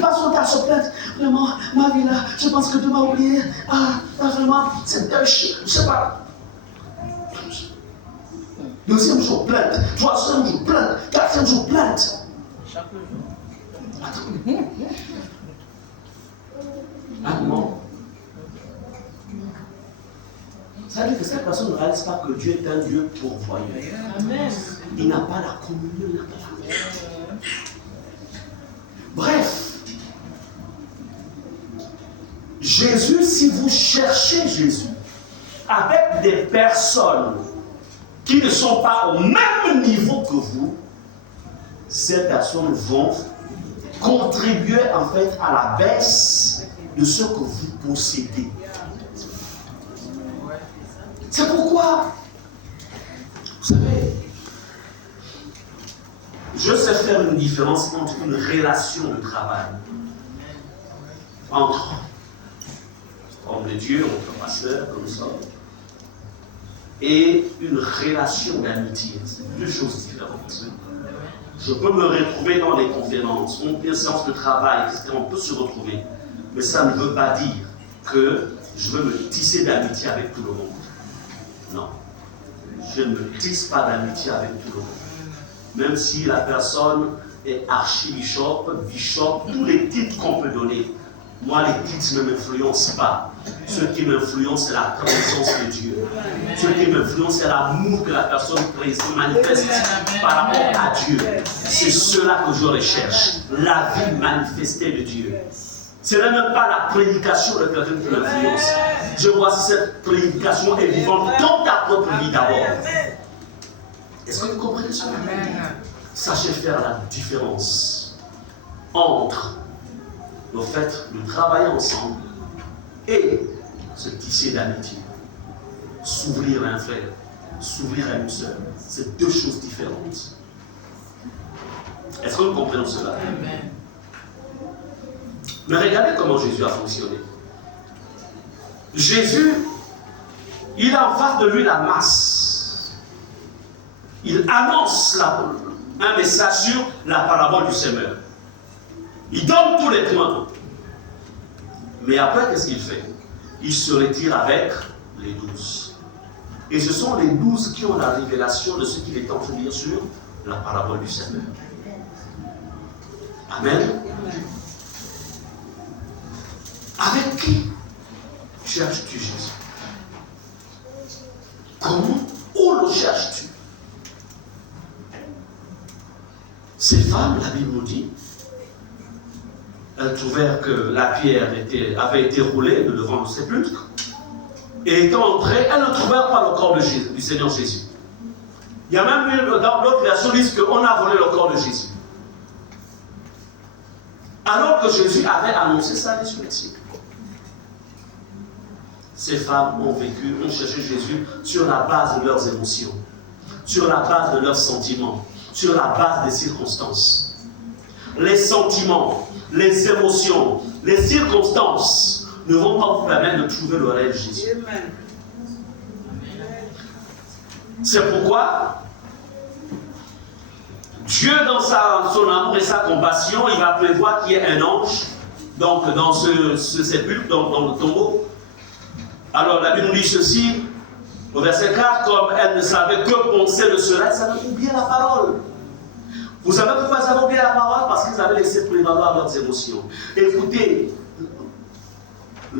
ils passent son temps à se plaindre. Vraiment, ma vie là, je pense que tu m'as oublié. Ah, vraiment, c'est un chien, je sais pas. Deuxième jour, plainte. Troisième jour, plainte. Quatrième jour, plainte. Chaque jour. Attends. Un moment. Ça veut dire que cette personne ne réalise pas que Dieu est un Dieu pourvoyeur. Amen. Il n'a pas la communion, il n'a pas la communion. Bref, Jésus, si vous cherchez Jésus avec des personnes qui ne sont pas au même niveau que vous, ces personnes vont contribuer en fait à la baisse de ce que vous possédez. C'est pourquoi, vous savez, je sais faire une différence entre une relation de travail, entre homme de Dieu, entre pasteur, comme ça, et une relation d'amitié. C'est deux choses différentes. Je peux me retrouver dans les conférences, on fait une séance de travail, etc. On peut se retrouver, mais ça ne veut pas dire que je veux me tisser d'amitié avec tout le monde. Non, je ne me tisse pas d'amitié avec tout le monde. Même si la personne est archibishop, bishop, tous les titres qu'on peut donner, moi les titres ne m'influencent pas. Ce qui m'influence, c'est la présence de Dieu. Ce qui m'influence, c'est l'amour que la personne manifeste par rapport à Dieu. C'est cela que je recherche, la vie manifestée de Dieu. Ce n'est même pas la prédication de quelqu'un qui m'influence. Je vois si cette prédication est vivante dans ta propre vie d'abord. Est-ce que vous comprenez cela? Sachez faire la différence entre le fait de travailler ensemble et se tisser d'amitié. S'ouvrir à un frère, s'ouvrir à une sœur. C'est deux choses différentes. Est-ce que vous comprenez cela? Mais regardez comment Jésus a fonctionné. Jésus, il a en face de lui la masse. Il annonce un message sur la parabole du semeur. Il donne tous les points. Mais après, qu'est-ce qu'il fait? Il se retire avec les 12. Et ce sont les 12 qui ont la révélation de ce qu'il est en train de dire sur la parabole du semeur. Amen. Avec qui cherches-tu Jésus? Comment? Où le cherches-tu? Ces femmes, la Bible nous dit, elles trouvèrent que la pierre avait été roulée de devant le sépulcre, et étant entrées, elles ne trouvèrent pas le corps de Jésus, du Seigneur Jésus. Il y a même eu, dans l'autre version, disent qu'on a volé le corps de Jésus. Alors que Jésus avait annoncé sa résurrection. Ces femmes ont vécu, ont cherché Jésus sur la base de leurs émotions, sur la base de leurs sentiments, sur la base des circonstances. Les sentiments, les émotions, les circonstances ne vont pas vous permettre de trouver le réel Jésus. C'est pourquoi Dieu, dans son amour et sa compassion, il va prévoir qu'il y ait un ange donc, dans ce sépulcre, dans le tombeau. Alors la Bible nous dit ceci, au verset 4, comme elle ne savait que penser de cela, elle avait oublié la parole. Vous savez pourquoi ils avaient oublié la parole? Parce qu'ils avaient laissé prévaloir leurs émotions. Écoutez,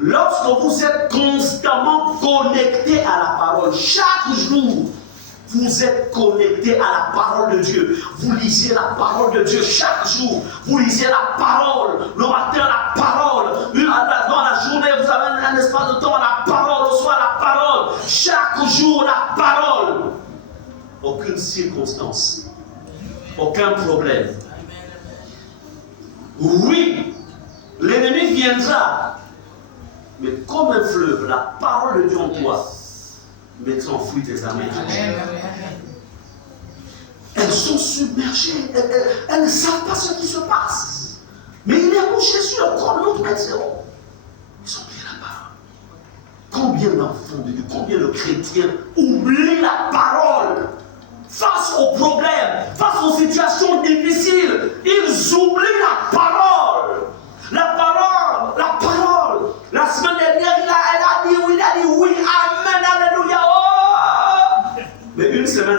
lorsque vous êtes constamment connecté à la parole, chaque jour, vous êtes connecté à la parole de Dieu. Vous lisez la parole de Dieu chaque jour. Vous lisez la parole. Le matin, la parole. Dans la journée, vous avez un espace de temps, la parole. Le soir, la parole. Chaque jour, la parole. Aucune circonstance. Aucun problème. Oui, l'ennemi viendra. Mais comme un fleuve, la parole de Dieu en toi mettra en fruit tes âmes. Elles sont submergées. Elles ne savent pas ce qui se passe. Mais il est où Jésus encore l'autre zéro. Ils ont oublié la parole. Combien d'enfants de Dieu, combien de chrétiens oublient la parole face aux problèmes, face aux situations difficiles? Ils oublient la parole.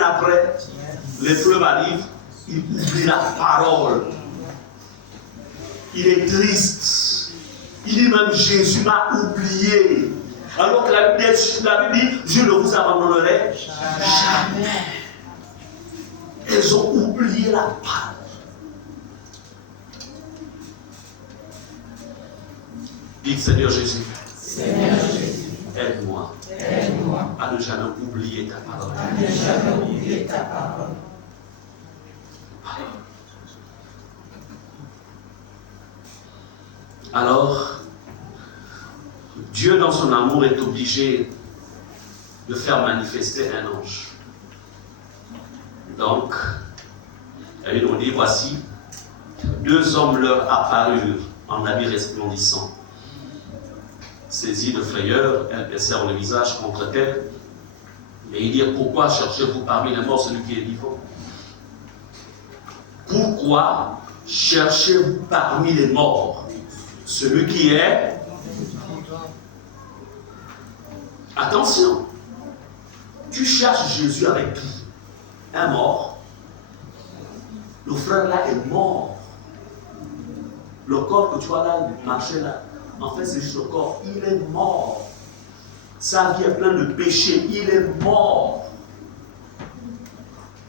semaines après, les fleuves arrivent, il oublie la parole. Il est triste. Il dit même Jésus m'a oublié. Alors que la Bible dit, je ne vous abandonnerai jamais. Elles ont oublié la parole. Dites Seigneur Jésus. Seigneur Jésus. Aide-moi. Aide-moi. À ne jamais oublier ta parole. À ne jamais oublier ta parole. Alors, Dieu dans son amour est obligé de faire manifester un ange. Donc, et on dit, voici, 2 hommes leur apparurent en habits resplendissants. Saisis de frayeur, elles baissèrent le visage contre elle. Et ils dirent, pourquoi cherchez-vous parmi les morts celui qui est vivant? Pourquoi cherchez-vous parmi les morts celui qui est? Attention, tu cherches Jésus avec qui? Un mort. Le frère là est mort. Le corps que tu as là, marché là, en fait c'est juste le corps. Il est mort. Sa vie est pleine de péchés. Il est mort.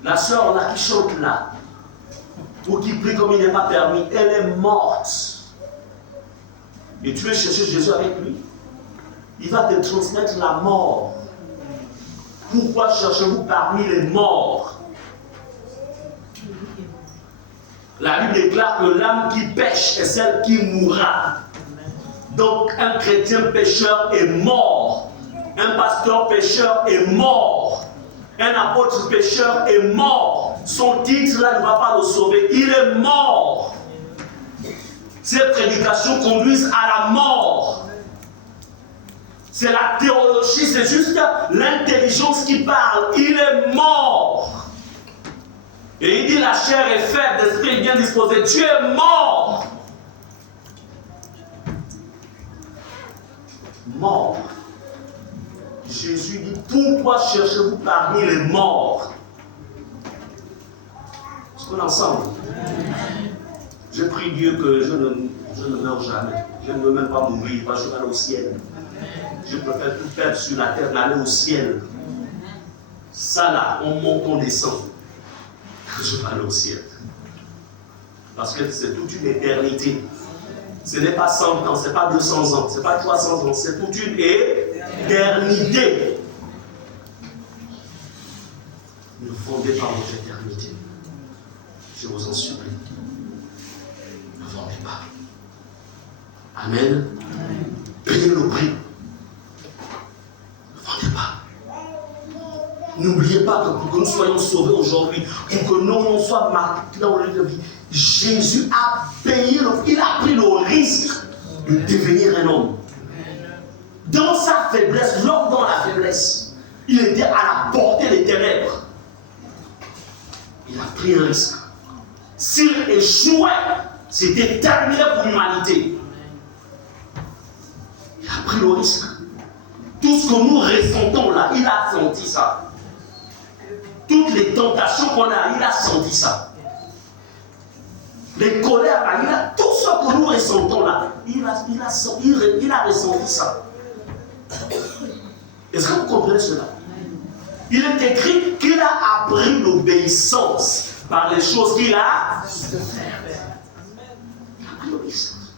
La sœur là qui chante là, ou qui prie comme il n'est pas permis, elle est morte. Et tu veux chercher Jésus avec lui? Il va te transmettre la mort. Pourquoi cherchez-vous parmi les morts? La Bible déclare que l'âme qui pêche est celle qui mourra. Donc un chrétien pécheur est mort. Un pasteur pécheur est mort. Un apôtre pécheur est mort. Son titre là ne va pas le sauver. Il est mort. Ces prédications conduisent à la mort. C'est la théologie, c'est juste l'intelligence qui parle. Il est mort. Et il dit la chair est faible, l'esprit est bien disposé. Tu es mort. Mort. Jésus dit, pourquoi cherchez-vous parmi les morts? Est-ce qu'on est ensemble? Je prie Dieu que je ne meurs jamais. Je ne veux même pas mourir, parce que je vais aller au ciel. Je préfère tout perdre sur la terre, d'aller au ciel. Ça là, on monte, on descend. Je vais aller au ciel. Parce que c'est toute une éternité. Ce n'est pas 100 ans, ce n'est pas 200 ans, ce n'est pas 300 ans, c'est toute une éternité. Ne fondez pas votre éternité. Je vous en supplie. Ne fondez pas. Amen. Payez le prix. Ne fondez pas. N'oubliez pas que pour que nous soyons sauvés aujourd'hui, pour que nos noms soient marqués dans le livre de vie, Jésus a payé, il a pris le risque de devenir un homme. Dans sa faiblesse, l'homme dans la faiblesse, il était à la portée des ténèbres. Il a pris un risque. S'il échouait, c'était terminé pour l'humanité. Il a pris le risque. Tout ce que nous ressentons là, il a senti ça. Toutes les tentations qu'on a, il a senti ça. Les colères, là, tout ce que nous ressentons là, il a ressenti ça. Est-ce que vous comprenez cela? Il est écrit qu'il a appris l'obéissance par les choses qu'il a fait. Il a appris l'obéissance.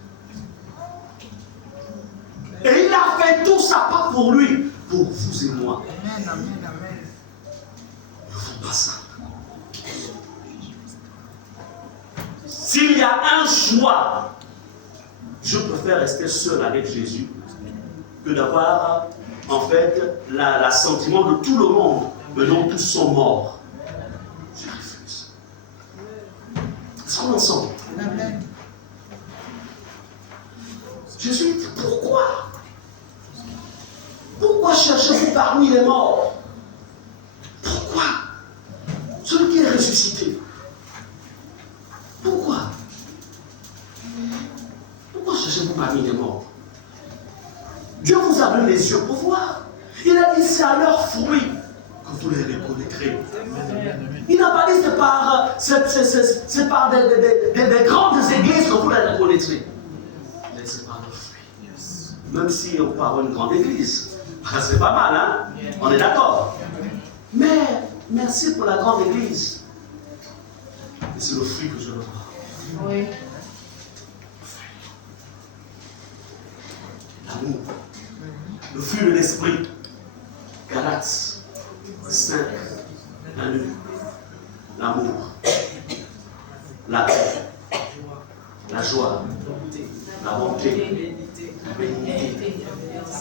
Et il a fait tout ça, pas pour lui, pour vous et moi. Ne faites pas ça. S'il y a un choix, je préfère rester seul avec Jésus que d'avoir en fait l'assentiment de tout le monde, mais dont tous sont morts. Je refuse. Est-ce qu'on est ensemble? Jésus dit, pourquoi? Pourquoi cherchez-vous parmi les morts? Pourquoi? Celui qui est ressuscité. Pourquoi? Pourquoi cherchez-vous parmi les morts? Dieu vous a donné les yeux pour voir. Il a dit, c'est à leurs fruits que vous les reconnaîtrez. créé. Il n'a pas dit c'est par des grandes églises que vous les reconnaîtrez. Mais c'est par leurs fruits. Même si on parle d'une grande église. C'est pas mal, hein? On est d'accord. Mais merci pour la grande église. Et c'est le fruit que je veux voir. Oui. L'amour. Le fruit de l'esprit. Galates 5, 1, l'amour, la paix, la joie, la bonté, la bénignité,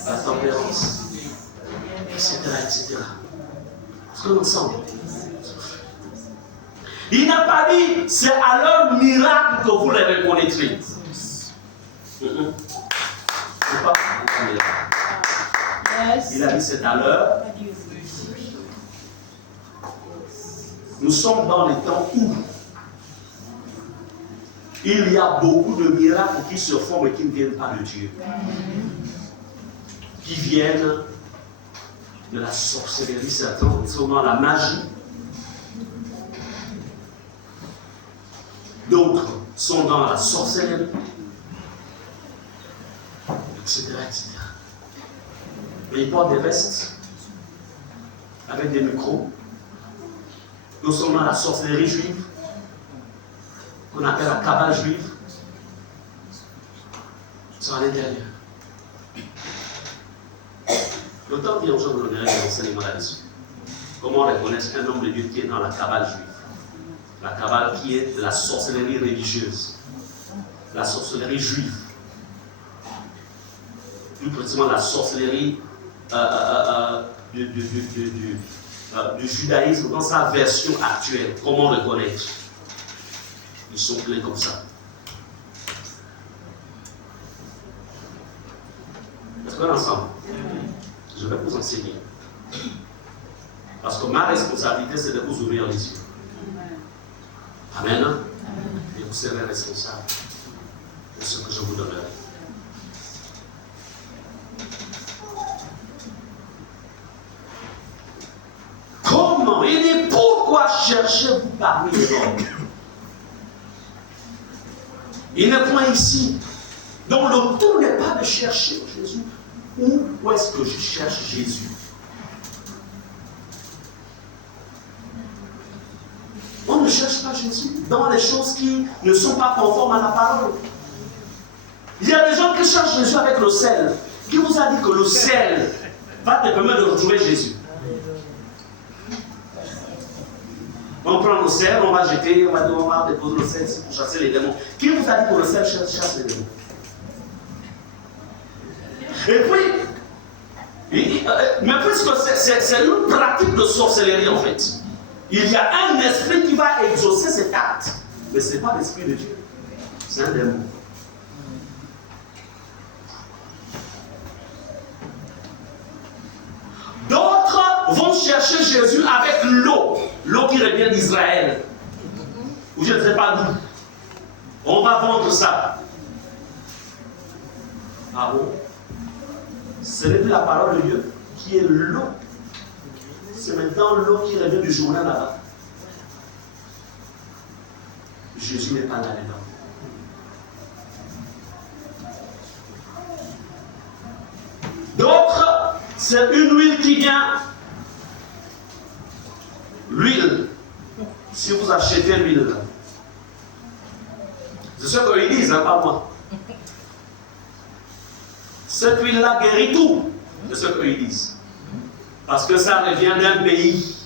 la tempérance, etc., etc. Parce qu'on ensemble. Il n'a pas dit c'est à leur miracle que vous les reconnaîtrez. C'est pas un miracle. Il a dit c'est à l'heure. Nous sommes dans les temps où il y a beaucoup de miracles qui se font mais qui ne viennent pas de Dieu. Qui viennent de la sorcellerie, certains sont dans la magie. D'autres sont dans la sorcellerie, etc., etc. Mais ils portent des vestes avec des micros. Nous sommes dans la sorcellerie juive, qu'on appelle la cabale juive. C'est à l'intérieur. Le temps vient aujourd'hui de donner des enseignements là-dessus. Comment reconnaître un homme de Dieu qui est dans la cabale juive? La cabale qui est la sorcellerie religieuse, la sorcellerie juive. Plus précisément la sorcellerie du judaïsme dans sa version actuelle. Comment reconnaître? Ils sont pleins comme ça. Est-ce qu'on est ensemble? Je vais vous enseigner. Parce que ma responsabilité, c'est de vous ouvrir les yeux. Amen. Et vous serez responsable de ce que je vous donnerai. Comment? Il dit pourquoi cherchez-vous parmi les hommes? Il n'est point ici. Donc le tout n'est pas de chercher Jésus. Où est-ce que je cherche Jésus? On ne cherche pas Jésus dans les choses qui ne sont pas conformes à la parole. Il y a des gens qui cherchent Jésus avec le sel. Qui vous a dit que le sel va te permettre de retrouver Jésus? On prend le sel, on va jeter, on va déposer le sel pour chasser les démons. Qui vous a dit que le sel chasse les démons? Et puis, mais puisque c'est une pratique de sorcellerie en fait, il y a un esprit qui va exaucer cet acte. Mais ce n'est pas l'esprit de Dieu, c'est un démon. D'autres vont chercher Jésus avec l'eau qui revient d'Israël. Ou je ne sais pas d'où. On va vendre ça. Ah bon? Ce n'est plus la parole de Dieu qui est l'eau. C'est maintenant l'eau qui revient du journal là-bas. Jésus n'est pas là-dedans. D'autres, c'est une huile qui vient. L'huile. Si vous achetez l'huile, c'est ce qu'ils disent, hein, pas moi. Cette huile-là guérit tout. C'est ce qu'ils disent. Parce que ça revient d'un pays.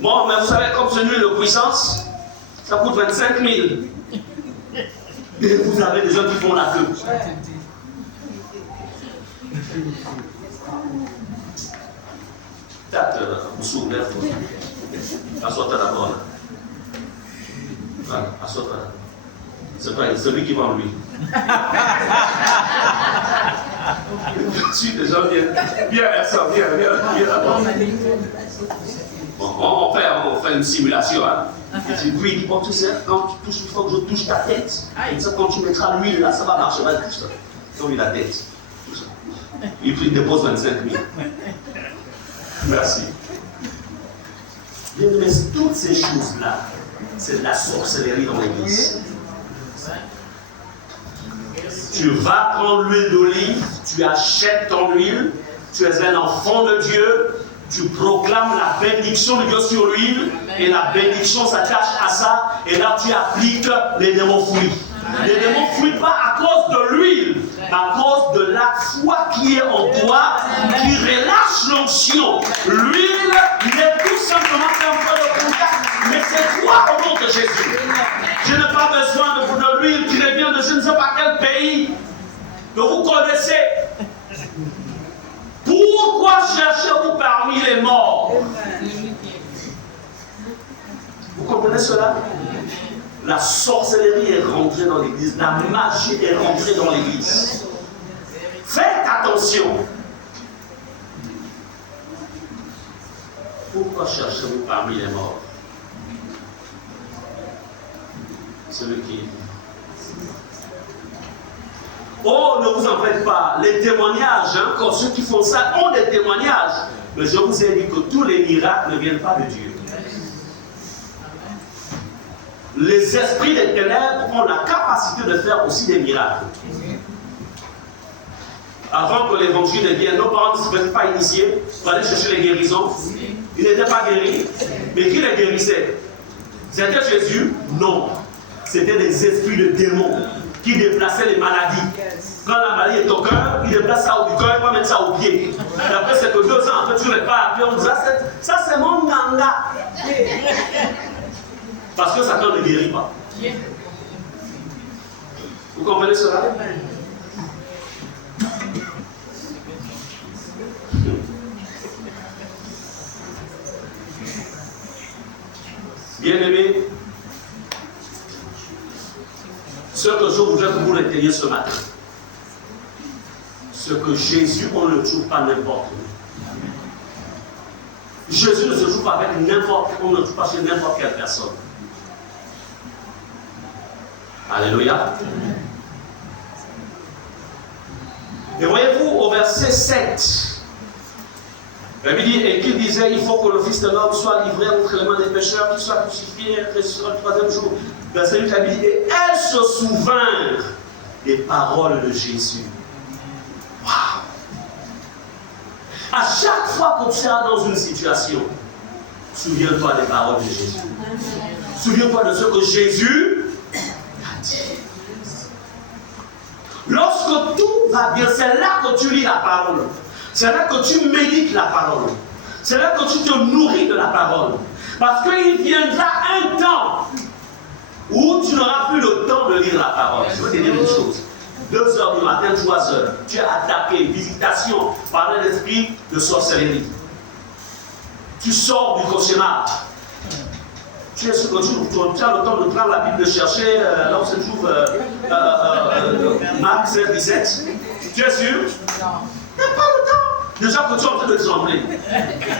Bon, mais vous savez, comme c'est une huile de puissance, ça coûte 25 000. Et vous avez des gens qui font la queue. Peut-être, vous souvenez, assois-toi d'abord là. Voilà, assois-toi là. C'est pas celui qui vend lui. Si les gens viennent, viens d'abord. Bon, on fait une simulation. Hein. Et tu lui dis, bon, tu sais, quand tu touches, il faut que je touche ta tête. Et ça, quand tu mettras l'huile là, ça va marcher, va toucher ça. Donc, la tête. Tout ça. Il dépose 25 000. Merci. Bien, mais toutes ces choses-là, c'est de la sorcellerie dans l'église. Tu vas prendre l'huile d'olive, tu achètes ton huile, tu es un enfant de Dieu, tu proclames la bénédiction de Dieu sur l'huile, et la bénédiction s'attache à ça, et là tu appliques les démons fuient. Les démons ne fuient pas à cause de l'huile, mais à cause de la foi qui est en toi, qui relâche l'onction. L'huile n'est tout simplement qu'un point de contact, mais c'est toi au nom de Jésus. Je n'ai pas besoin de l'huile qui revient de je ne sais pas quel pays que vous connaissez. Pourquoi cherchez-vous parmi les morts? Vous comprenez cela? La sorcellerie est rentrée dans l'église, la magie est rentrée dans l'église. Faites attention. Pourquoi cherchez-vous parmi les morts? Celui qui... Oh, ne vous en faites pas. Les témoignages, quand ceux qui font ça ont des témoignages. Mais je vous ai dit que tous les miracles ne viennent pas de Dieu. Les esprits des ténèbres ont la capacité de faire aussi des miracles. Avant que l'évangile ne vienne, nos parents ne s'étaient pas initiés pour aller chercher les guérisons. Ils n'étaient pas guéris. Mais qui les guérissait? C'était Jésus? Non. C'était des esprits de démons qui déplaçaient les maladies. Quand la maladie est au cœur, il déplace ça au cœur, il va mettre ça au pied. Et après, c'est que 2 ans, après, tu ne l'as pas appelé, on dit ça c'est mon nanga. Parce que Satan ne guérit pas. Vous comprenez cela? Bien-aimés, ce que je voudrais que vous reteniez ce matin, ce que Jésus, on ne le trouve pas n'importe où. Jésus ne se trouve pas avec n'importe qui, on ne le trouve pas chez n'importe quelle personne. Alléluia. Et voyez-vous, au verset 7, la Bible dit, et qu'il disait, il faut que le Fils de l'homme soit livré entre les mains des pécheurs, qu'il soit crucifié et ressuscité le 3e jour. Verset 8, la Bible dit, et elles se souvinrent des paroles de Jésus. Waouh! À chaque fois que tu seras dans une situation, souviens-toi des paroles de Jésus. Souviens-toi de ce que Jésus a dit. Lorsque tout va bien, c'est là que tu lis la parole. C'est là que tu médites la parole. C'est là que tu te nourris de la parole. Parce qu'il viendra un temps où tu n'auras plus le temps de lire la parole. Je veux te dire une chose. 2 heures du matin, 3 heures, tu es attaqué, visitation par un esprit de sorcellerie. Tu sors du cauchemar. Tu as le temps de prendre la Bible, de chercher là où se trouve Marc 16, 17. Tu es sûr? Non. Il n'y a pas le temps. Déjà que tu es en train de trembler.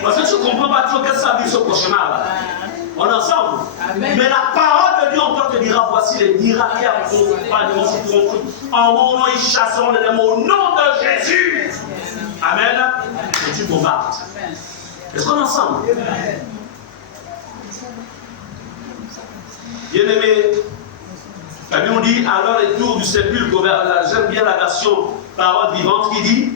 Parce que tu ne comprends pas trop qu'est-ce que ça veut dire ce cauchemar-là. On est ensemble. Amen. Mais la parole de Dieu encore te dira, voici les miracles qui accompagneront si tu cru. En mon nom, ils chasseront les démons au nom de Jésus. Amen. Et tu bombardes. Est-ce qu'on est ensemble? Bien-aimé, la Bible dit, alors les tours du sépulcre, j'aime bien la version parole vivante qui dit,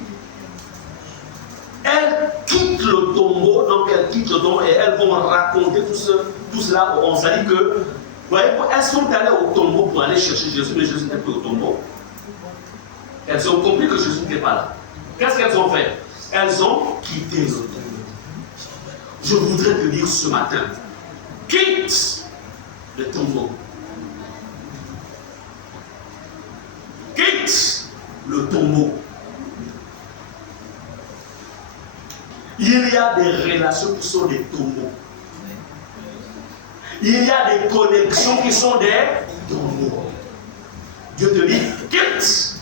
elles quittent le tombeau, donc elles quittent le tombeau et elles vont raconter tout cela aux 11. C'est-à-dire que, vous voyez, elles sont allées au tombeau pour aller chercher Jésus, mais Jésus n'était plus au tombeau. Elles ont compris que Jésus n'était pas là. Qu'est-ce qu'elles ont fait? Elles ont quitté le tombeau. Je voudrais te dire ce matin, quitte le tombeau. Quitte le tombeau. Il y a des relations qui sont des tombeaux. Il y a des connexions qui sont des tombeaux. Dieu te dit, quitte.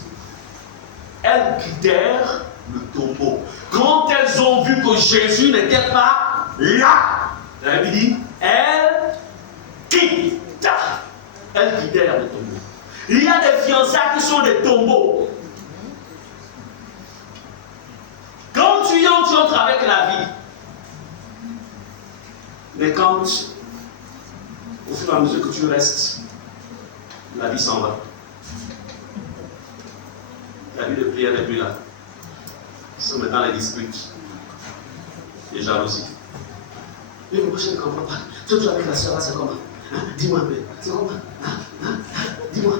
Elles quittèrent le tombeau. Quand elles ont vu que Jésus n'était pas là, la Bible dit, elles quittèrent. Elles quittèrent le tombeau. Il y a des fiançailles qui sont des tombeaux. Mais quand, au fur et à mesure que tu restes, la vie s'en va. La vie de prière n'est plus là. Ce sont maintenant les disputes, les jalousies. Mais moi, je ne comprends pas. Toi, tu avec la soeur, c'est comment? Hein? Dis-moi un peu. C'est comment? Dis-moi.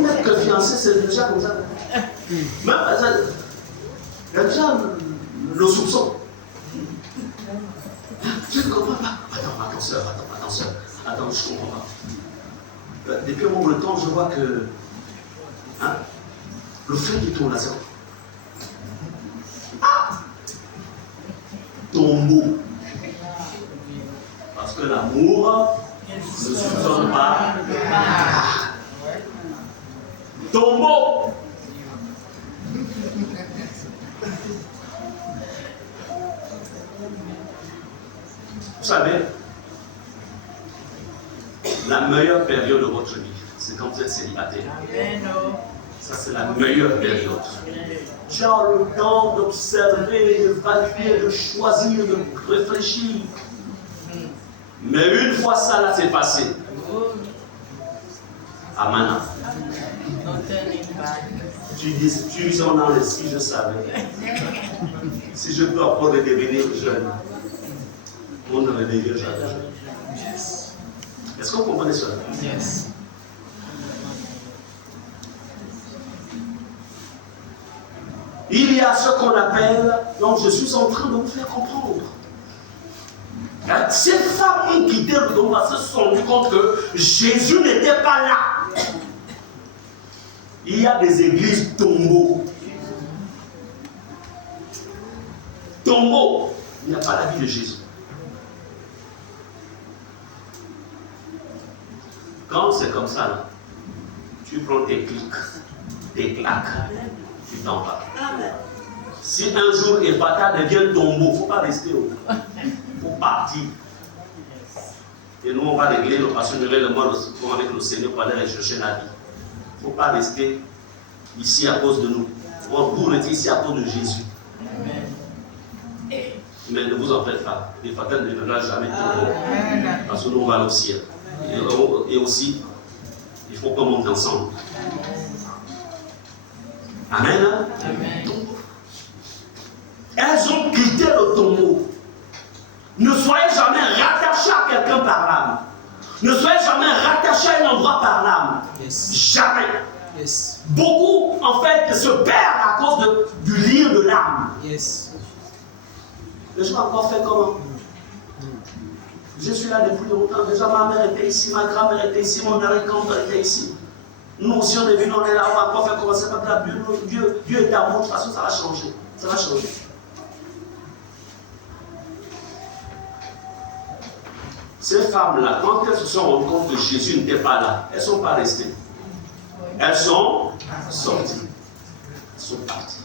Même que fiancé, c'est déjà comme ça. Même, il y a déjà le soupçon. Tu ne comprends pas. Attends, soeur. Attends, je ne comprends pas. Depuis un moment de temps, je vois que le fait qui tourne là, c'est tombeau. Parce que l'amour ne soupçonne pas. Tombeau. Vous savez, la meilleure période de votre vie, c'est quand vous êtes célibataire. Ça, c'est la meilleure période. Tu as le temps d'observer, d'évaluer, de choisir, de réfléchir. Mais une fois ça là, c'est passé. Amen. Tu dis on a si je savais. Si je peux encore devenir jeune, on ne devient jamais jeune. Est-ce qu'on comprend cela? Yes. Il y a ce qu'on appelle, donc je suis en train de vous faire comprendre. Ces femmes ont quitté le tombeau parce qu'elles se sont rendues compte que Jésus n'était pas là. Il y a des églises tombeaux. Tombeau, il n'y a pas la vie de Jésus. Quand c'est comme ça, là, tu prends tes clics, tes claques, tu t'en vas. Si un jour Epata devient tombeau, il ne faut pas rester au. Il faut partir. Et nous, on va régler le passionnerait le monde avec le Seigneur pour aller rechercher la vie. Il ne faut pas rester ici à cause de nous. Vous restez ici à cause de Jésus. Mais ne vous en faites pas. Epata ne deviendra jamais tombeau. Parce que nous, on va au ciel. Et aussi, il faut qu'on monte ensemble. Amen. Amen. Elles ont quitté le tombeau. Ne soyez jamais rattachés à quelqu'un par l'âme. Ne soyez jamais rattachés à un endroit par l'âme. Yes. Jamais. Yes. Beaucoup, en fait, se perdent à cause du lien de l'âme. Yes. Mais je vais encore faire comment? Je suis là depuis longtemps. Déjà, ma mère était ici, ma grand-mère était ici, mon arrière-grand-père était ici. Nous aussi, on est venus, on est là, on va encore faire comment? C'est pas grave. Dieu est amour, de toute façon, ça va changer. Ça va changer. Ces femmes-là, quand elles se sont rendues compte que Jésus n'était pas là, elles ne sont pas restées. Elles sont sorties. Elles sont parties.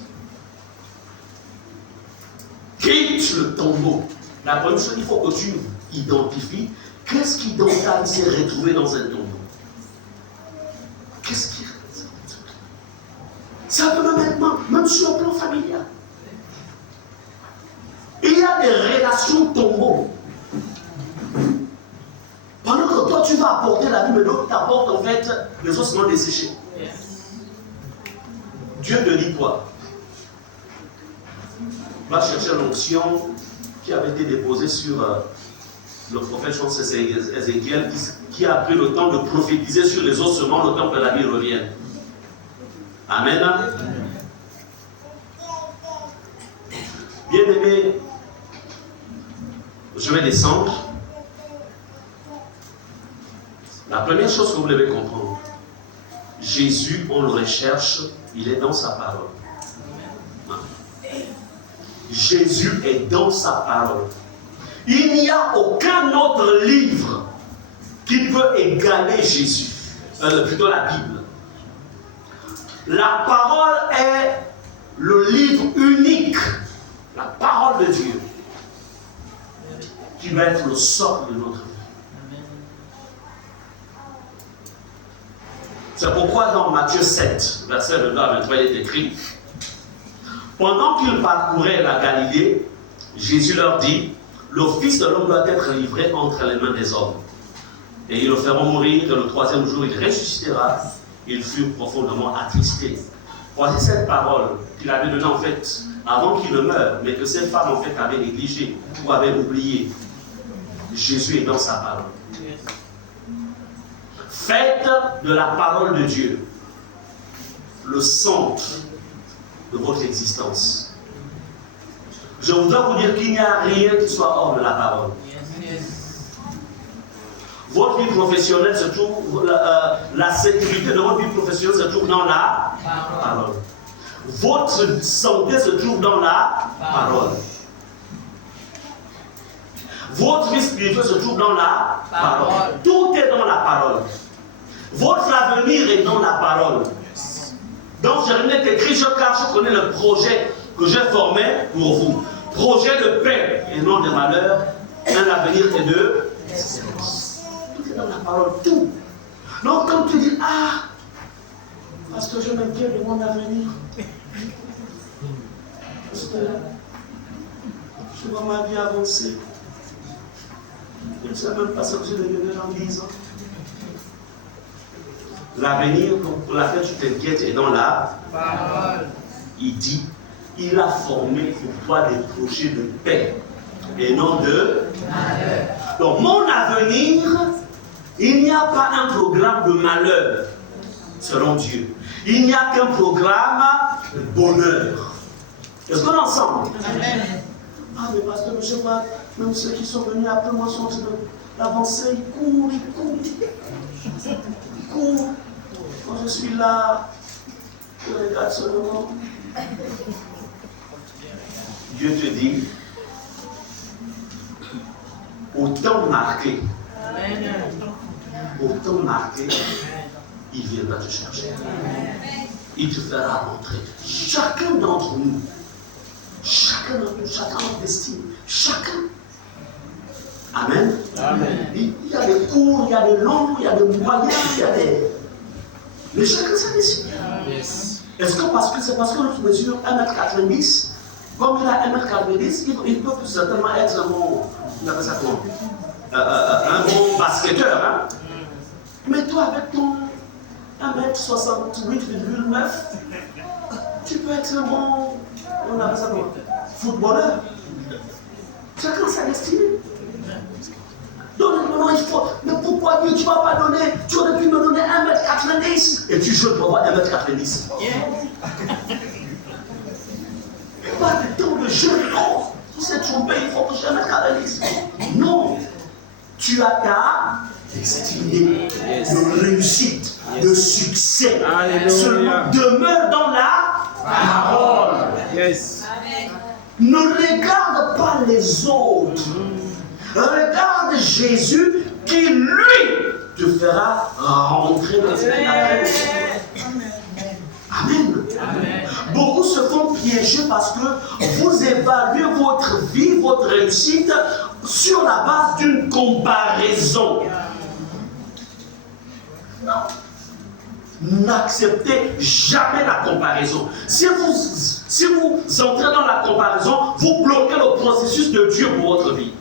Quitte le tombeau. La première chose qu'il faut que tu identifies, qu'est-ce qui dans ta vie s'est retrouvé dans un tombeau? Qu'est-ce qui est retrouvé? Ça peut même sur le plan familial. Il y a des relations tombeaux. Pendant que toi tu vas apporter la vie, mais l'autre t'apporte en fait les ossements desséchés. Dieu te dit quoi? Va chercher l'onction qui avait été déposée sur le prophète, je pense que c'est Ézéchiel, qui a pris le temps de prophétiser sur les ossements le temps que la vie revienne. Amen. Bien aimé, je vais descendre. La première chose que vous devez comprendre, Jésus, on le recherche, il est dans sa parole. Jésus est dans sa parole. Il n'y a aucun autre livre qui peut égaler Jésus, plutôt la Bible. La parole est le livre unique, la parole de Dieu, qui va être le socle de notre vie. C'est pourquoi dans Matthieu 7, verset 22 à 23, il est écrit: pendant qu'il parcourait la Galilée, Jésus leur dit, le Fils de l'homme doit être livré entre les mains des hommes. Et ils le feront mourir, et le troisième jour il ressuscitera. Ils furent profondément attristés. Voici cette parole qu'il avait donnée en fait avant qu'il ne meure, mais que ces femmes en fait avaient négligée ou avaient oublié. Jésus est dans sa parole. Faites de la parole de Dieu le centre de votre existence. Je voudrais vous dire qu'il n'y a rien qui soit hors de la parole. Votre vie professionnelle se trouve, la sécurité de votre vie professionnelle se trouve dans la parole. Votre santé se trouve dans la parole. Votre vie spirituelle se trouve dans la parole. Tout est dans la parole. Votre avenir est dans la parole. Dans Jérémie est écrit, car je connais le projet que j'ai formé pour vous. Projet de paix et non de malheur, un avenir et de espérance. Tout est dans la parole, tout. Donc quand tu dis, ah, parce que je m'inquiète de mon avenir, parce que je vois ma vie avancer. Je ne sais même pas ce que je vais devenir dans 10 ans. L'avenir pour laquelle tu t'inquiètes est dans la parole. Il dit, il a formé pour toi des projets de paix et non de malheur. Donc mon avenir, il n'y a pas un programme de malheur selon Dieu. Il n'y a qu'un programme de bonheur. Est-ce qu'on est ensemble? Amen. Ah mais pasteur, je vois, même ceux qui sont venus après moi sont en train d'avancer, ils courent. Quand je suis là, je regarde seulement. Dieu te dit, au temps marqué, il viendra te chercher. Il te fera rentrer. Chacun d'entre nous, chacun a notre destin. Chacun. Amen. Amen. Il y a des courts, il y a des longs, il y a des moyens, il y a des. Mais chacun sa destin. Yes. Est-ce que c'est parce que l'autre mesure 1m90, comme il a 1m90, il peut certainement être un bon basketteur. Hein? Mais toi, avec ton 1m68,9, tu peux être un bon footballeur. Chacun sa destinée. Donc maintenant il faut. Mais pourquoi Dieu tu ne vas pas donner? Tu aurais pu me donner 1m90 et tu joues pour avoir 1m90. Pas de temps de jeu, non. Tu t'es trompé, il faut que je 1m90. Non. Tu as ta destinée de réussite, de succès. Seulement demeure dans la parole. Yes. Ne regarde pas les autres. Regarde Jésus qui, lui, te fera rentrer dans cette appel. Amen. Amen. Beaucoup se font piéger parce que vous évaluez votre vie, votre réussite sur la base d'une comparaison. Non. N'acceptez jamais la comparaison. Si vous entrez dans la comparaison, vous bloquez le processus de Dieu pour votre vie.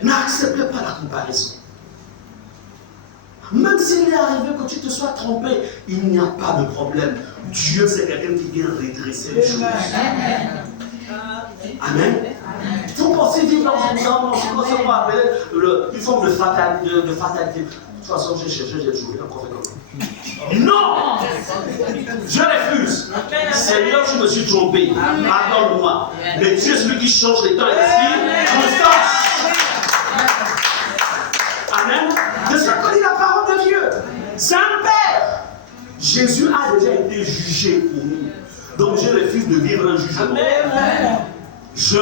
N'acceptez pas la comparaison. Même s'il est arrivé que tu te sois trompé, il n'y a pas de problème. Dieu, c'est quelqu'un qui vient redresser les choses. Amen. Vous pensez vivre dans ce qu'on appelle une forme de fatalité. De toute façon, j'ai cherché, j'ai joué, encore fait comme ça. Non! Je refuse. Seigneur, je me suis trompé. Pardonne-moi. Mais Dieu, celui qui change les temps et les styles, Amen. C'est ça que dit la parole de Dieu. C'est un Père. Jésus a déjà été jugé pour nous. Donc je refuse de vivre un jugement. Amen. Je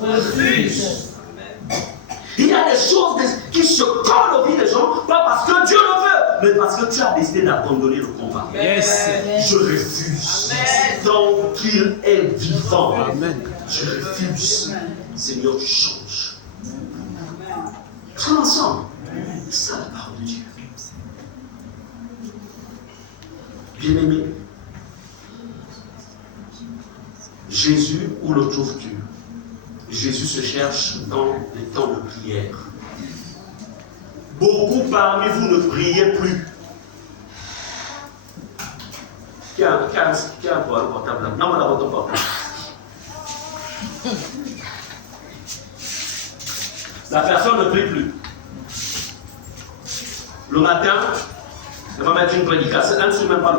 refuse. Il y a des choses qui se collent aux vies des gens, pas parce que Dieu le veut, mais parce que tu as décidé d'abandonner le combat. Yes. Je refuse. Tant qu'il est vivant, amen. Je refuse. Seigneur, tu changes. Sommes ensemble. C'est ça la parole de Dieu. Bien-aimé, Jésus, où le trouves-tu? Jésus se cherche dans les temps de prière. Beaucoup parmi vous ne priez plus. Qui a un portable là? Non, mais là, votre portable. La personne ne prie plus. Le matin, elle va mettre une prédication. Elle ne suit même pas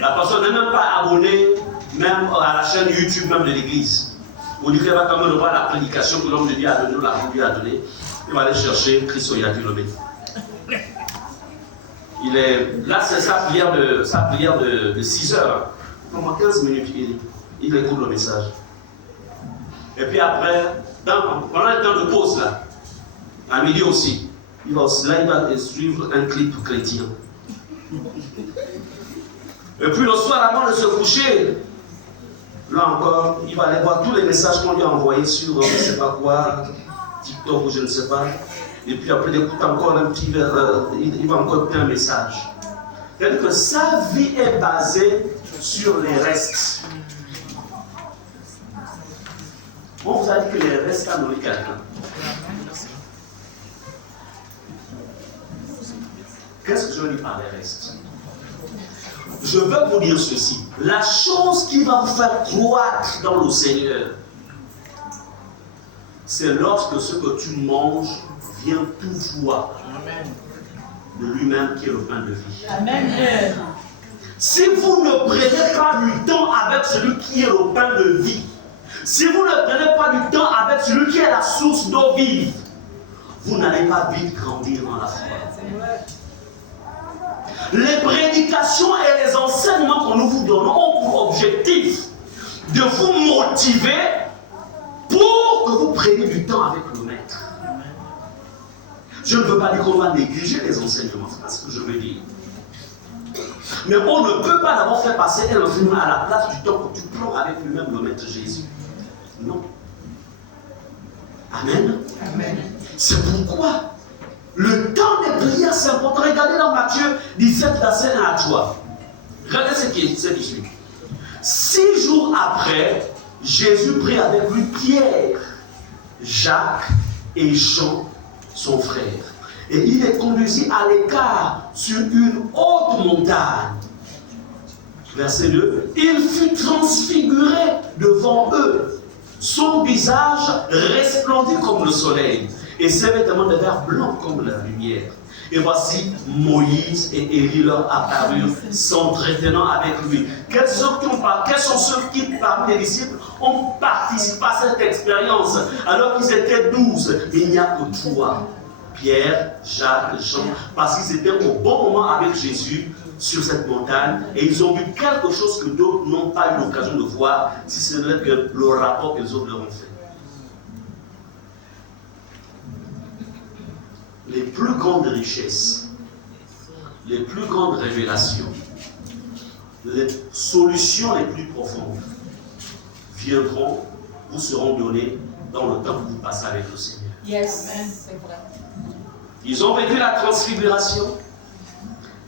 la personne n'est même pas abonnée même à la chaîne YouTube même de l'église. On dit qu'elle va quand même voir la prédication que l'homme de Dieu a donnée, la Bible a donnée. Il va aller chercher Christ au kilomètre. Il est là, c'est sa prière de 6 heures. Pendant 15 minutes, il écoute le message. Et puis après, pendant le temps de pause là, à midi aussi, il va suivre un clip chrétien. Et puis le soir, avant de se coucher, là encore, il va aller voir tous les messages qu'on lui a envoyés sur je ne sais pas quoi, TikTok ou je ne sais pas. Et puis après, il écoute encore un petit il va encore écouter un message. C'est-à-dire que sa vie est basée sur les restes. On vous a dit que les restes a nourri quelqu'un. Qu'est-ce que je veux dire par les restes? Je veux vous dire ceci. La chose qui va vous faire croître dans le Seigneur, c'est lorsque ce que tu manges vient tout voir de lui-même qui est le pain de vie. Amen. Si vous ne prenez pas du temps avec celui qui est le pain de vie, si vous ne prenez pas du temps avec celui qui est la source d'eau vive, vous n'allez pas vite grandir dans la foi. Les prédications et les enseignements que nous vous donnons ont pour objectif de vous motiver pour que vous preniez du temps avec le Maître. Je ne veux pas dire qu'on va négliger les enseignements, c'est pas ce que je veux dire. Mais on ne peut pas d'abord faire passer un enseignement à la place du temps que tu prends avec lui-même le Maître Jésus. Non. Amen. Amen. C'est pourquoi le temps de prière, c'est important. Regardez dans Matthieu 17, verset 1 à 3. Regardez ce qui suit. 6 jours après, Jésus prit avec lui Pierre, Jacques et Jean, son frère. Et il les conduisit à l'écart sur une haute montagne. Verset 2. Il fut transfiguré devant eux. Son visage resplendit comme le soleil. Et ses vêtements devinrent blancs comme la lumière. Et voici Moïse et Élie leur apparurent, s'entretenant avec lui. Quels sont ceux qui, parmi les disciples, ont participé à cette expérience alors qu'ils étaient 12? Il n'y a que 3. Pierre, Jacques, Jean, parce qu'ils étaient au bon moment avec Jésus sur cette montagne et ils ont vu quelque chose que d'autres n'ont pas eu l'occasion de voir, si ce n'est que le rapport que les autres leur ont fait. Les plus grandes richesses, les plus grandes révélations, les solutions les plus profondes viendront, vous seront données dans le temps que vous passez avec le Seigneur. Yes, c'est vrai. Ils ont vécu la transfiguration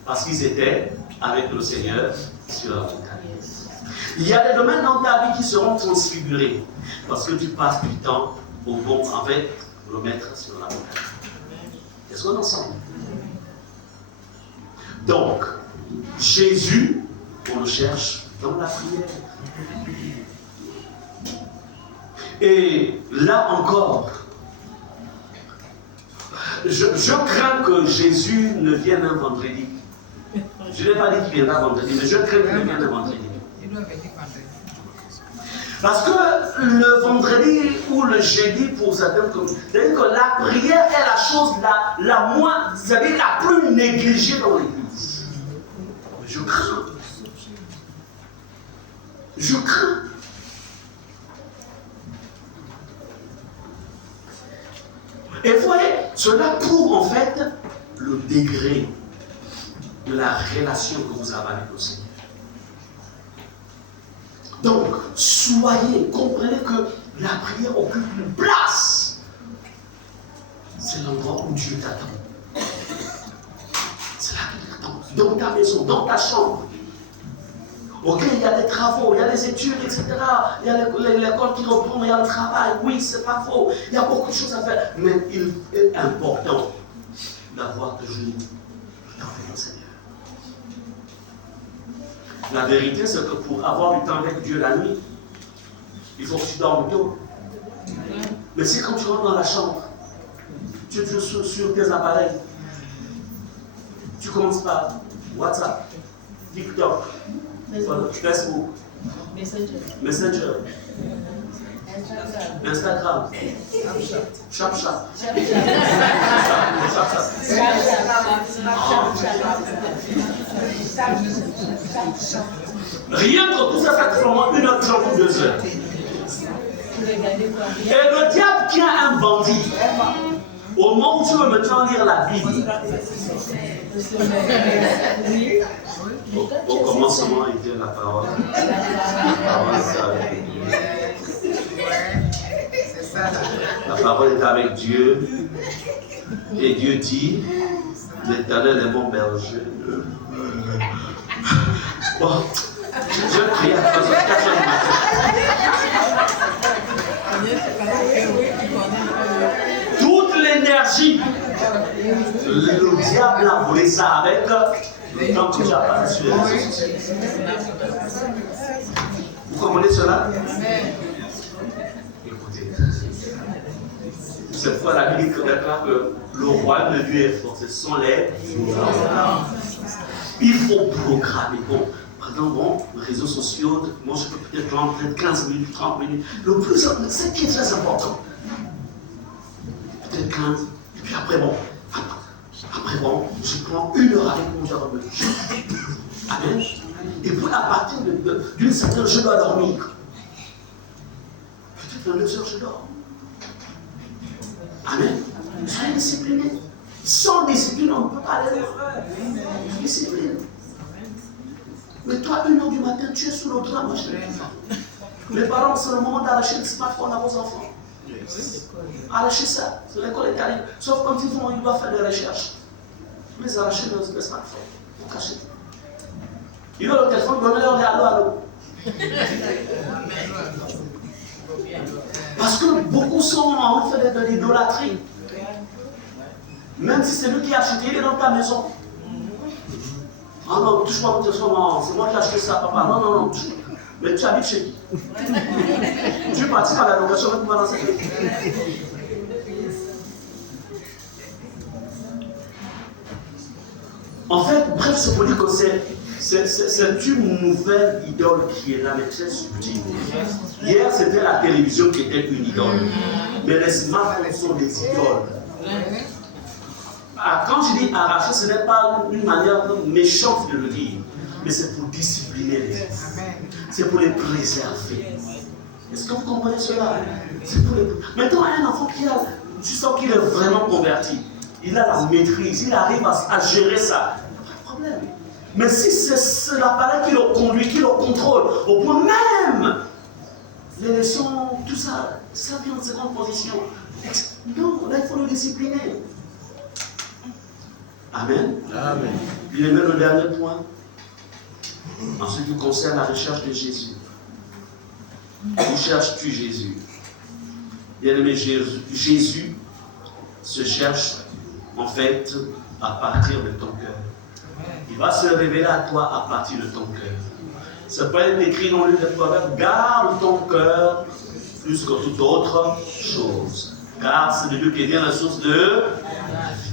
parce qu'ils étaient avec le Seigneur sur la montagne. Il y a des domaines dans ta vie qui seront transfigurés parce que tu passes du temps au bon avec le Maître sur la montagne. Est-ce qu'on est ensemble? Donc, Jésus, on le cherche dans la prière. Et là encore, je crains que Jésus ne vienne un vendredi. Je n'ai pas dit qu'il viendra vendredi, mais je crains qu'il ne vienne un vendredi. Parce que le vendredi ou le jeudi, pour certains, c'est-à-dire que la prière est la chose la moins, c'est-à-dire la plus négligée dans l'église. Je crains. Je crains. Et vous voyez, cela prouve en fait le degré de la relation que vous avez avec le Seigneur. Donc, comprenez que la prière occupe une place. C'est l'endroit où Dieu t'attend. C'est là qu'il t'attend. Dans ta maison, dans ta chambre. Ok, il y a des travaux, il y a des études, etc. Il y a l'école qui reprend, il y a le travail. Oui, c'est pas faux. Il y a beaucoup de choses à faire. Mais il est important d'avoir toujours le temps avec le Seigneur. La vérité, c'est que pour avoir du temps avec Dieu la nuit, il faut que tu dormes tôt. Mais si quand tu rentres dans la chambre, tu es sur tes appareils, tu commences par WhatsApp, TikTok, Facebook, Messenger, Instagram, Snapchat. Rien que tout ça, ça te prend 1 heure 30 ou 2 heures. Et le diable tient un bandit. Au moment où tu veux maintenant lire la Bible, au commencement était la parole. La parole est avec Dieu. Et Dieu dit, l'Éternel est mon berger. Bon, je prie à 4 heures du matin. Toute l'énergie, le diable a volé ça avec le temps que tu as passé sur les réseaux sociaux. Vous comprenez cela? Écoutez, cette fois la Bible déclare que le royaume de Dieu est fort, ce sont les il faut programmer. Bon, par exemple, bon, les réseaux sociaux, moi je peux peut-être prendre 15 minutes, 30 minutes. Le plus, c'est ce qui est très important. Peut-être 15, et puis après, bon, je prends 1 heure avec mon Dieu. Amen. Et puis à partir d'une certaine heure, je dois dormir. Peut-être 22 heures, je dors. Amen. Soyez disciplinés. Sans discipline, on ne peut pas aller loin. Discipline. Mais toi, 1 heure du matin, tu es sous le drap, ma chérie. Les parents, c'est le moment d'arracher le smartphone à vos enfants. Arrachez ça. L'école est arrivée. Sauf quand ils doivent faire des recherches. Mais arrachez le smartphone. Vous cachez. Ils ont le téléphone, donnez-leur des allô. Parce que beaucoup sont en fait de l'idolâtrie. Même si c'est lui qui a acheté, il est dans ta maison. Ah non, touche-moi, c'est moi qui ai acheté ça, papa. Non, non, non. Mais tu habites chez qui? Tu participes à la location, mais tu vas dans cette vie. En fait, bref, c'est pour dire que c'est une nouvelle idole qui est là, mais très subtile. Hier, c'était la télévision qui était une idole. Mais les smartphones sont des idoles. Ah, quand je dis arracher, ce n'est pas une manière méchante de le dire, mais c'est pour discipliner les gens. C'est pour les préserver. Est-ce que vous comprenez cela? C'est pour les... Maintenant, un enfant tu sens qu'il est vraiment converti. Il a la maîtrise, il arrive à gérer ça. Pas de problème. Mais si c'est l'appareil qui le conduit, qui le contrôle, au point même, les leçons, tout ça, ça vient en seconde position. Non, là, il faut le discipliner. Amen. Amen. Puis il met le dernier point. En ce qui concerne la recherche de Jésus. Où cherches-tu Jésus? Bien-aimé, Jésus se cherche en fait à partir de ton cœur. Il va se révéler à toi à partir de ton cœur. Ce peut être écrit dans le livre de Proverbes, garde ton cœur plus que toute autre chose. Car c'est de lui qui vient la source de la vie.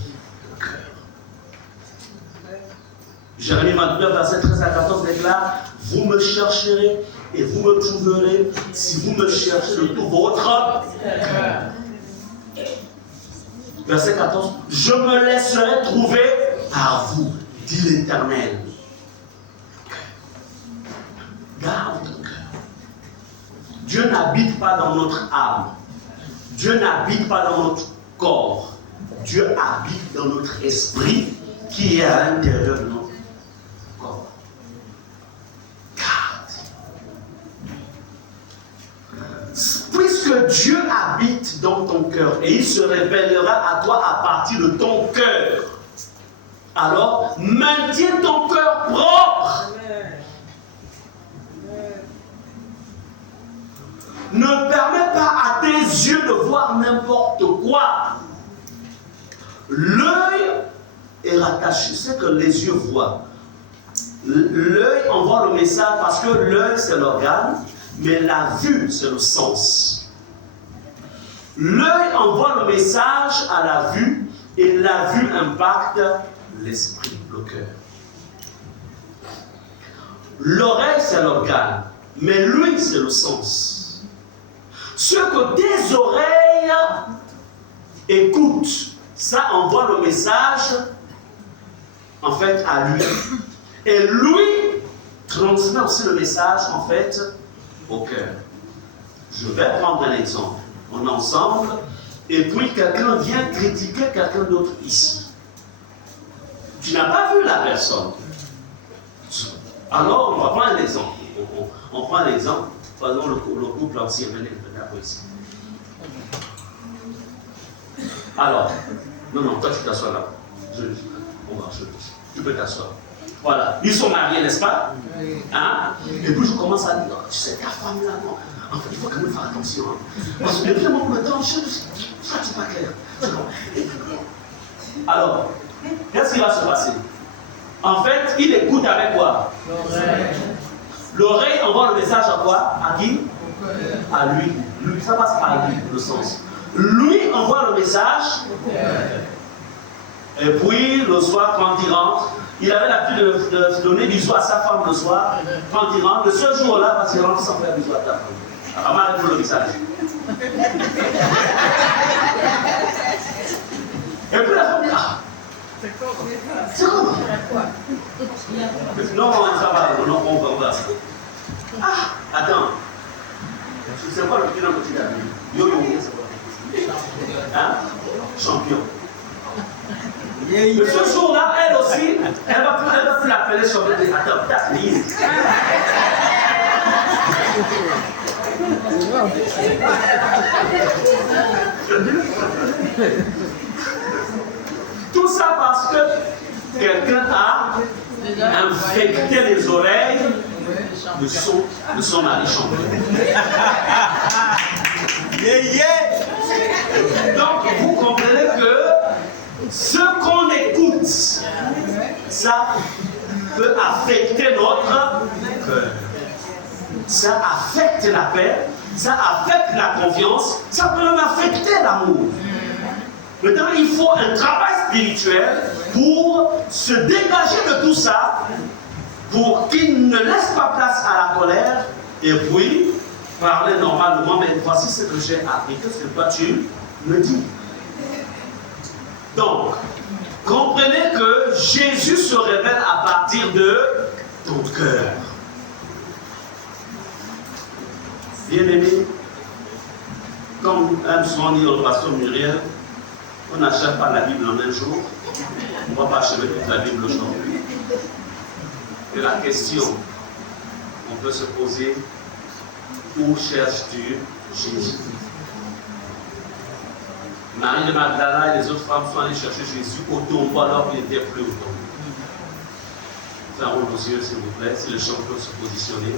Jérémie 29, verset 13 à 14 déclare, vous me chercherez et vous me trouverez si vous me cherchez de tout votre cœur. Verset 14, je me laisserai trouver par vous, dit l'Éternel. Garde ton cœur. Dieu n'habite pas dans notre âme. Dieu n'habite pas dans notre corps. Dieu habite dans notre esprit qui est à l'intérieur de notre corps. Garde. Puisque Dieu habite dans ton cœur et il se révélera à toi à partir de ton cœur, alors maintiens ton cœur propre. ne permet pas à tes yeux de voir n'importe quoi. L'œil est rattaché, c'est que les yeux voient. L'œil envoie le message parce que l'œil c'est l'organe, mais la vue c'est le sens. L'œil envoie le message à la vue et la vue impacte l'esprit, le cœur. L'oreille c'est l'organe, mais l'ouïe c'est le sens. Ce que tes oreilles écoutent, ça envoie le message en fait à lui. Et lui transmet aussi le message en fait au cœur. Je vais prendre un exemple. On est ensemble et puis quelqu'un vient critiquer quelqu'un d'autre ici. Tu n'as pas vu la personne. Alors on va prendre un exemple. On prend un exemple. Prenons le couple ancien. Venez ici. Alors, non, toi tu t'assois là. Tu peux t'asseoir. Voilà, ils sont mariés, n'est-ce pas? Hein? Et puis je commence à dire, tu sais, ta femme là, non. En fait, il faut quand même faire attention. Hein. Parce que depuis un moment de temps, ça c'est pas clair. Alors, qu'est-ce qui va se passer? En fait, il écoute avec quoi? L'oreille. L'oreille envoie le message à quoi? À qui? À lui. Ça passe par lui, le sens. Lui envoie le message. Et puis, le soir, quand il rentre, il avait l'habitude de donner du soir à sa femme le soir. Quand il rentre, ce jour-là, parce qu'il rentre sans faire du soir à ta femme. Alors, arrête pour le message. Et puis la femme dit, ah, c'est comment? Non, ça va, on va. Ah, attends. C'est quoi le petit nom que tu as vu? Yo-yo, c'est quoi? Hein? Champion. Mais ce jour-là, elle aussi, elle va plus l'appeler sur le attends, t'as fini. Tout ça parce que quelqu'un a infecté les oreilles de son mari champion. Donc vous comprenez que ce qu'on écoute, ça peut affecter notre cœur. Ça affecte la paix, ça affecte la confiance, ça peut même affecter l'amour. Maintenant, il faut un travail spirituel pour se dégager de tout ça, pour qu'il ne laisse pas place à la colère, et puis parler normalement, mais voici ce que j'ai appris, qu'est-ce que toi tu me dis? Donc, comprenez que Jésus se révèle à partir de ton cœur. Bien-aimé, comme aime souvent dire le pasteur Muriel, on n'achète pas la Bible en un jour, on ne va pas achever toute la Bible aujourd'hui. Et la question qu'on peut se poser, où cherches-tu Jésus? Marie de Magdala et les autres femmes sont allées chercher Jésus au tombeau alors qu'il n'était plus au tombeau. Fermons nos yeux, s'il vous plaît, si les chants peuvent se positionner.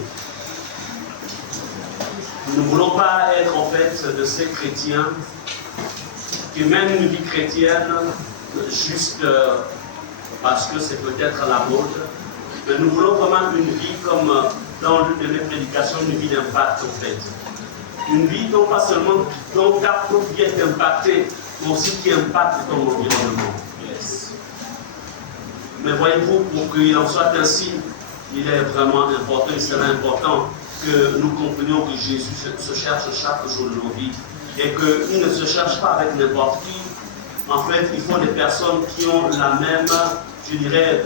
Nous ne voulons pas être en fait de ces chrétiens qui mènent une vie chrétienne juste parce que c'est peut-être la mode, mais nous voulons vraiment une vie comme dans l'une de mes prédications, une vie d'impact en fait. Une vie non pas seulement dont ta propre vie est impactée, mais aussi qui impacte ton environnement. Yes. Mais voyez-vous, pour qu'il en soit ainsi, il est vraiment important, il serait important que nous comprenions que Jésus se cherche chaque jour de nos vies et qu'il ne se cherche pas avec n'importe qui. En fait, il faut des personnes qui ont la même, je dirais,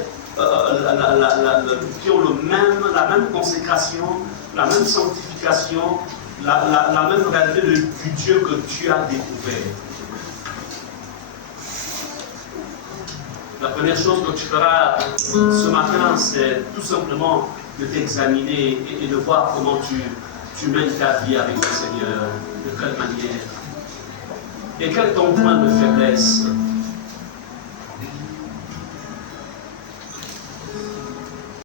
qui ont la même consécration, la même sanctification, la même réalité du Dieu que tu as découvert. La première chose que tu feras ce matin, c'est tout simplement de t'examiner et de voir comment tu mènes ta vie avec le Seigneur, de quelle manière. Et quel est ton point de faiblesse?